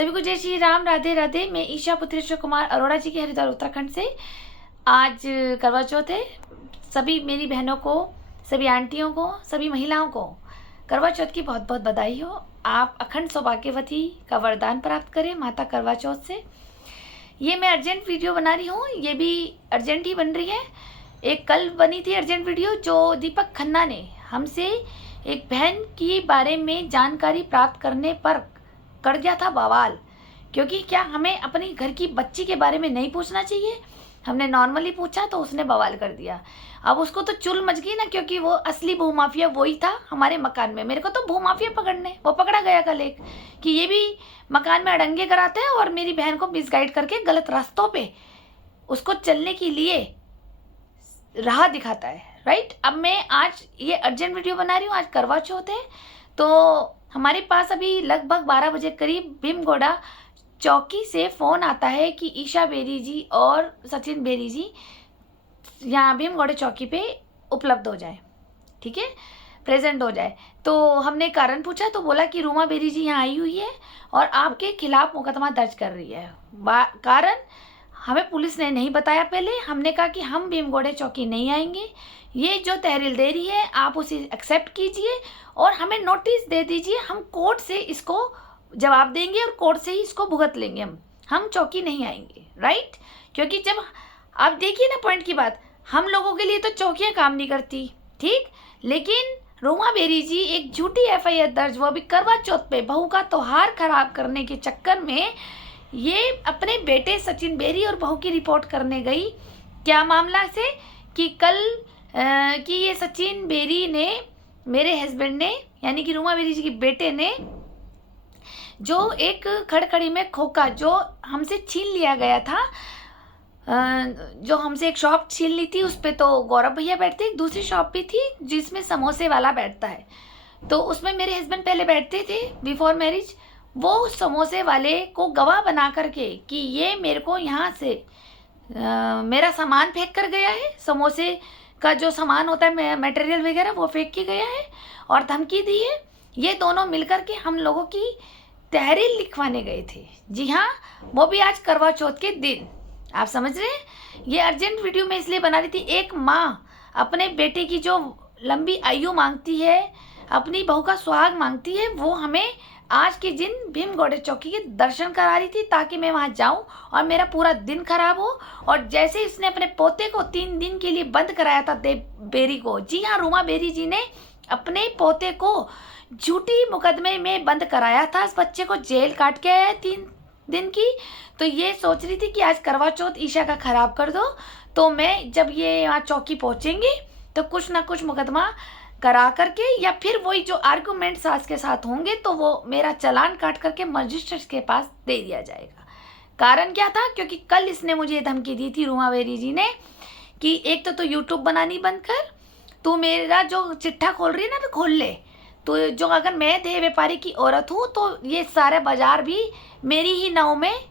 सभी को जय श्री राम, राधे राधे। मैं ईशा पुत्रेश्वर कुमार अरोड़ा जी के हरिद्वार उत्तराखंड से। आज करवा चौथ है। सभी मेरी बहनों को, सभी आंटियों को, सभी महिलाओं को करवा चौथ की बहुत बहुत बधाई हो। आप अखंड सौभाग्यवती का वरदान प्राप्त करें माता करवा चौथ से। ये मैं अर्जेंट वीडियो बना रही हूँ, ये भी अर्जेंट ही बन रही है। एक कल बनी थी अर्जेंट वीडियो जो दीपक खन्ना ने हमसे एक बहन के बारे में जानकारी प्राप्त करने पर कर दिया था बवाल। क्योंकि क्या हमें अपनी घर की बच्ची के बारे में नहीं पूछना चाहिए? हमने नॉर्मली पूछा तो उसने बवाल कर दिया। अब उसको तो चुल मच गई ना, क्योंकि वो असली भूमाफिया वही था हमारे मकान में। मेरे को तो भूमाफिया पकड़ने वो पकड़ा गया कल एक कि ये भी मकान में अड़ंगे कराते हैं और मेरी बहन को मिसगाइड करके गलत रास्तों पे उसको चलने के लिए राह दिखाता है। राइट। अब मैं आज ये अर्जेंट वीडियो बना रही हूँ। आज करवा चौथ है तो हमारे पास अभी लगभग 12 बजे करीब भीमगोड़ा चौकी से फ़ोन आता है कि ईशा बेरी जी और सचिन बेरी जी यहाँ भीमगोड़ा चौकी पे उपलब्ध हो जाए, ठीक है, प्रेजेंट हो जाए। तो हमने कारण पूछा तो बोला कि रूमा बेरी जी यहाँ आई हुई है और आपके खिलाफ मुकदमा दर्ज कर रही है। कारण हमें पुलिस ने नहीं बताया। पहले हमने कहा कि हम भीमगोड़ा चौकी नहीं आएंगे, ये जो तहरीर दे रही है आप उसे एक्सेप्ट कीजिए और हमें नोटिस दे दीजिए, हम कोर्ट से इसको जवाब देंगे और कोर्ट से ही इसको भुगत लेंगे। हम चौकी नहीं आएंगे। राइट। क्योंकि जब आप देखिए ना पॉइंट की बात, हम लोगों के लिए तो चौकियाँ काम नहीं करती, ठीक, लेकिन रूमा बेरी जी एक झूठी एफआईआर दर्ज, वो भी करवा चौथ पे बहू का त्योहार खराब करने के चक्कर में ये अपने बेटे सचिन बेरी और बहू की रिपोर्ट करने गई। क्या मामला से कि कल कि ये सचिन बेरी ने, मेरे हस्बैंड ने, यानी कि रूमा बेरी जी के बेटे ने, जो एक खड़खड़ी में खोखा जो हमसे छीन लिया गया था, जो हमसे एक शॉप छीन ली थी, उस पर तो गौरव भैया बैठते, एक दूसरी शॉप भी थी जिसमें समोसे वाला बैठता है, तो उसमें मेरे हस्बैंड पहले बैठते थे बिफोर मैरिज। वो समोसे वाले को गवाह बना करके कि ये मेरे को यहाँ से मेरा सामान फेंक कर गया है, समोसे का जो सामान होता है मटेरियल वगैरह वो फेंक के गया है और धमकी दी है। ये दोनों मिलकर के हम लोगों की तहरीर लिखवाने गए थे। जी हाँ, वो भी आज करवा चौथ के दिन। आप समझ रहे हैं? ये अर्जेंट वीडियो मैं इसलिए बना रही थी। एक माँ अपने बेटे की जो लंबी आयु मांगती है, अपनी बहू का सुहाग मांगती है, वो हमें आज के दिन भीमगोड़ा चौकी के दर्शन करा रही थी ताकि मैं वहाँ जाऊँ और मेरा पूरा दिन खराब हो। और जैसे इसने अपने पोते को 3 दिन के लिए बंद कराया था देव बेरी को, जी हाँ, रूमा बेरी जी ने अपने पोते को झूठी मुकदमे में बंद कराया था। इस बच्चे को जेल काट के आया है 3 दिन की। तो ये सोच रही थी कि आज करवा चौथ ईशा का खराब कर दो, तो मैं जब ये यहाँ चौकी पहुँचेंगी तो कुछ ना कुछ मुकदमा करा करके या फिर वही जो आर्गूमेंट सास के साथ होंगे तो वो मेरा चालान काट करके मजिस्ट्रेट के पास दे दिया जाएगा। कारण क्या था? क्योंकि कल इसने मुझे धमकी दी थी रूमा बेरी जी ने कि एक तो यूट्यूब बनानी बंद कर, तू मेरा जो चिट्ठा खोल रही है ना तो खोल ले, तो जो अगर मैं देह व्यापारी की औरत हूँ तो ये सारे बाजार भी मेरी ही नाव में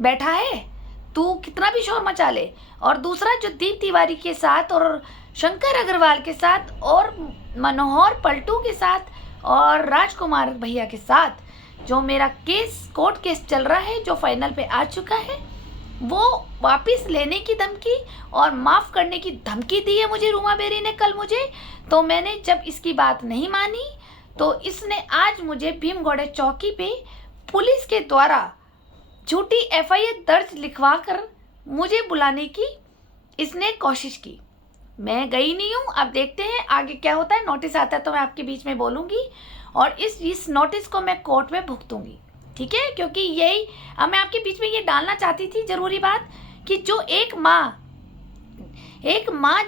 बैठा है, तू कितना भी शोर मचा ले। और दूसरा जो दीप तिवारी के साथ और शंकर अग्रवाल के साथ और मनोहर पलटू के साथ और राजकुमार भैया के साथ जो मेरा केस, कोर्ट केस चल रहा है, जो फाइनल पे आ चुका है, वो वापस लेने की धमकी और माफ़ करने की धमकी दी है मुझे रूमा बेरी ने कल मुझे। तो मैंने जब इसकी बात नहीं मानी तो इसने आज मुझे भीमगोड़ा चौकी पे पुलिस के द्वारा झूठी एफआईआर दर्ज लिखवा कर मुझे बुलाने की इसने कोशिश की। मैं गई नहीं हूँ। अब देखते हैं आगे क्या होता है। नोटिस आता है तो मैं आपके बीच में बोलूँगी और इस नोटिस को मैं कोर्ट में भुगतूंगी, ठीक है? क्योंकि यही अब मैं आपके बीच में ये डालना चाहती थी ज़रूरी बात कि जो एक माँ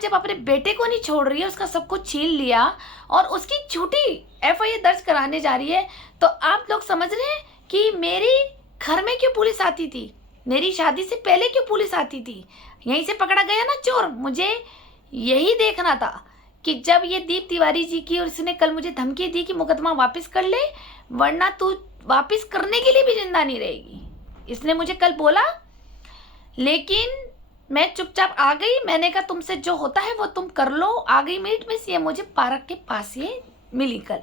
जब अपने बेटे को नहीं छोड़ रही है, उसका सब कुछ छीन लिया और उसकी झूठी एफआईआर दर्ज कराने जा रही है, तो आप लोग समझ रहे हैं कि मेरे घर में क्यों पुलिस आती थी, मेरी शादी से पहले क्यों पुलिस आती थी? यहीं से पकड़ा गया ना चोर। मुझे यही देखना था कि जब ये दीप तिवारी जी की और इसने कल मुझे धमकी दी कि मुकदमा वापस कर ले वरना तू वापस करने के लिए भी जिंदा नहीं रहेगी, इसने मुझे कल बोला। लेकिन मैं चुपचाप आ गई। मैंने कहा तुमसे जो होता है वो तुम कर लो। आ गई मिनट में से ये मुझे पार्क के पास ये मिली कल।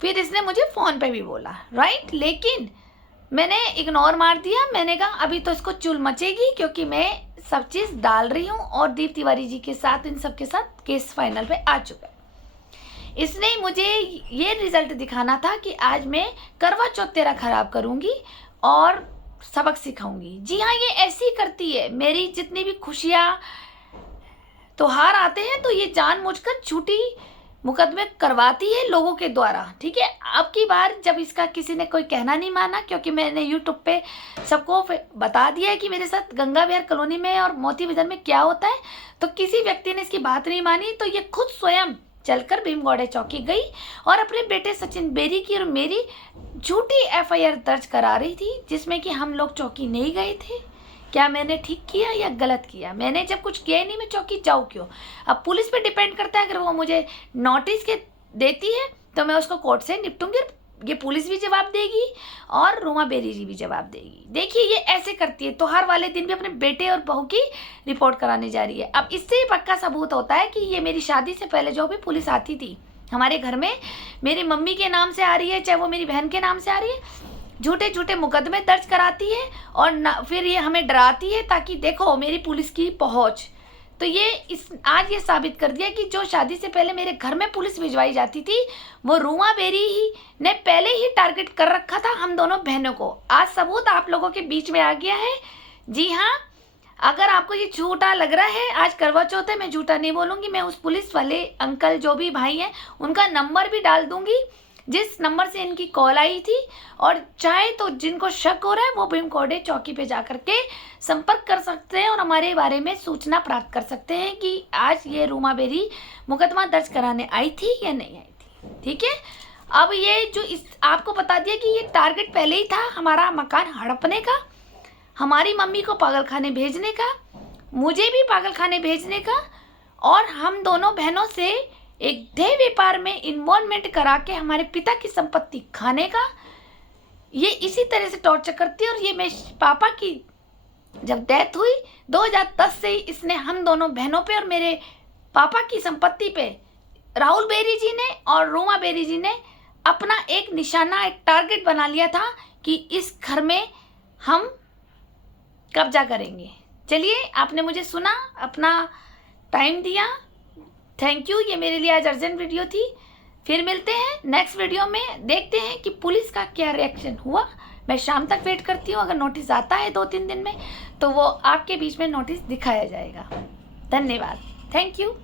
फिर इसने मुझे फ़ोन पे भी बोला, राइट। लेकिन मैंने इग्नोर मार दिया। मैंने कहा अभी तो इसको चुल मचेगी, क्योंकि मैं सब चीज़ डाल रही हूँ और दीप तिवारी जी के साथ, इन सब के साथ केस फाइनल पे आ चुका है। इसने मुझे ये रिजल्ट दिखाना था कि आज मैं करवा चौथ तेरा खराब करूँगी और सबक सिखाऊंगी। जी हाँ, ये ऐसी करती है। मेरी जितनी भी खुशियाँ त्योहार आते हैं तो ये जानबूझकर झूठी मुकदमे करवाती है लोगों के द्वारा, ठीक है। अब की बार जब इसका किसी ने कोई कहना नहीं माना, क्योंकि मैंने यूट्यूब पे सबको बता दिया है कि मेरे साथ गंगा विहार कॉलोनी में और मोती बाजार में क्या होता है, तो किसी व्यक्ति ने इसकी बात नहीं मानी, तो ये खुद स्वयं चलकर भीमगौड़े चौकी गई और अपने बेटे सचिन बेरी की और मेरी झूठी एफआईआर दर्ज करा रही थी, जिसमें कि हम लोग चौकी नहीं गए थे। क्या मैंने ठीक किया या गलत किया? मैंने जब कुछ किया नहीं, मैं चौकी जाऊँ क्यों? अब पुलिस पे डिपेंड करता है। अगर वो मुझे नोटिस के देती है तो मैं उसको कोर्ट से निपटूंगी, ये पुलिस भी जवाब देगी और रूमा बेरी जी भी जवाब देगी। देखिए, ये ऐसे करती है। त्योहार वाले दिन भी अपने बेटे और बहू की रिपोर्ट कराने जा रही है। अब इससे ही पक्का सबूत होता है कि ये मेरी शादी से पहले जो भी पुलिस आती थी हमारे घर में, मेरी मम्मी के नाम से आ रही है, चाहे वो मेरी बहन के नाम से आ रही है, झूठे झूठे मुकदमे दर्ज कराती है और फिर ये हमें डराती है ताकि देखो मेरी पुलिस की पहुंच। तो ये आज ये साबित कर दिया कि जो शादी से पहले मेरे घर में पुलिस भिजवाई जाती थी, वो रूमा बेरी ही ने पहले ही टारगेट कर रखा था हम दोनों बहनों को। आज सबूत आप लोगों के बीच में आ गया है। जी हाँ, अगर आपको ये झूठा लग रहा है, आज करवा चौथ है, मैं झूठा नहीं बोलूँगी। मैं उस पुलिस वाले अंकल जो भी भाई हैं उनका नंबर भी डाल दूँगी जिस नंबर से इनकी कॉल आई थी, और चाहे तो जिनको शक हो रहा है वो भीमगौड़े चौकी पे जा करके संपर्क कर सकते हैं और हमारे बारे में सूचना प्राप्त कर सकते हैं कि आज ये रूमा बेरी मुकदमा दर्ज कराने आई थी या नहीं आई थी, ठीक है। अब ये जो आपको बता दिया कि ये टारगेट पहले ही था हमारा मकान हड़पने का, हमारी मम्मी को पागलखाने भेजने का, मुझे भी पागलखाने भेजने का, और हम दोनों बहनों से एक देह व्यापार में इन्वॉल्वमेंट करा के हमारे पिता की संपत्ति खाने का। ये इसी तरह से टॉर्चर करती है। और ये मेरे पापा की जब डेथ हुई 2010 से ही इसने हम दोनों बहनों पे और मेरे पापा की संपत्ति पे राहुल बेरी जी ने और रूमा बेरी जी ने अपना एक निशाना, एक टारगेट बना लिया था कि इस घर में हम कब्जा करेंगे। चलिए, आपने मुझे सुना, अपना टाइम दिया, थैंक यू। ये मेरे लिए आज अर्जेंट वीडियो थी। फिर मिलते हैं नेक्स्ट वीडियो में, देखते हैं कि पुलिस का क्या रिएक्शन हुआ। मैं शाम तक वेट करती हूँ। अगर नोटिस आता है 2-3 दिन में तो वो आपके बीच में नोटिस दिखाया जाएगा। धन्यवाद, थैंक यू।